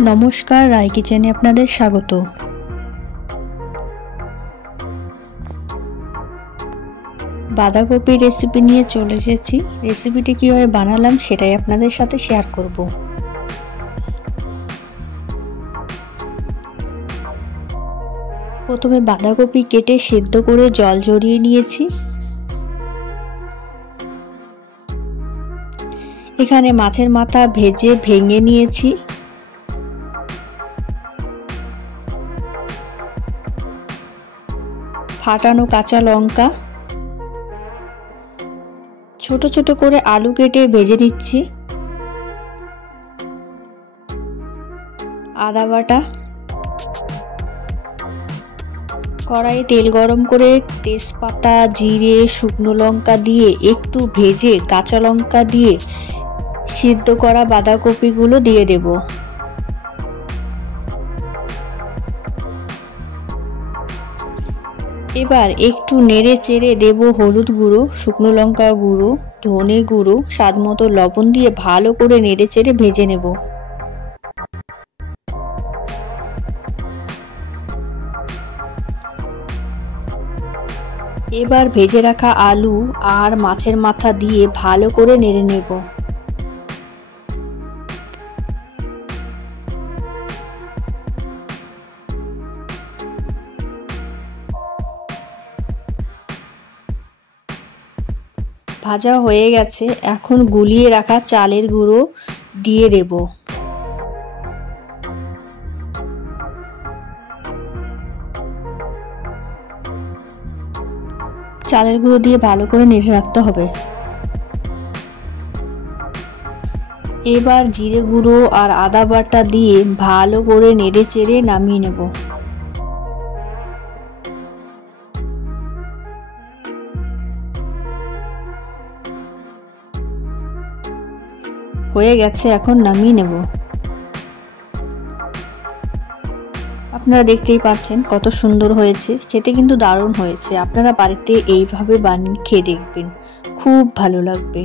नमस्कार राय किचेने आपनादेर स्वागत। बाँधाकपि रेसिपि निये चले एसेछि। रेसिपिटी किभाबे बानालाम सेटाई आपनादेर साथे शेयार करब। प्रथमे बाँधाकपि केटे सिद्ध करे जल झरिये नियेछि। एखाने माछेर माथा भेजे भेंगे नियेछि। फाटानो काँचा लंका, छोटो छोटो करे आलू केटे भेजे निচ্ছি। आदा बाटा, कड़ाई तेल गरम करे तेजपाता जिरे शुकनो लंका दिए एकटू भेजे काँचा लंका दिए सिद्ध करा बाँधाकपिगुलो दिए देब। एबार एकटू नेड़े चेड़े देब हलुद गुड़ो शुकनो लंका गुड़ो धने गुड़ो स्वादमतो लवण दिए भालो करे नेड़े चेड़े भेजे नेब। एबार भेजे रखा आलू और माछेर माथा दिए भालो करे नेड़े नेब। भाजा हये गेছে, এখন গুলিয়ে রাখা চালের গুঁড়ো দিয়ে দেব। চালের গুঁড়ো দিয়ে ভালো করে নেড়ে রাখতে হবে। এবার জিরে গুঁড়ো আর আদা বাটা দিয়ে ভালো করে নেড়ে চেড়ে নামিয়ে নেব। হয়ে গেছে, এখন নামিয়ে নেব। আপনারা দেখতেই পাচ্ছেন কত সুন্দর হয়েছে, খেতে কিন্তু দারুণ হয়েছে। আপনারা বাড়িতে এইভাবে বানিয়ে খেয়ে দেখবেন, খুব ভালো লাগবে।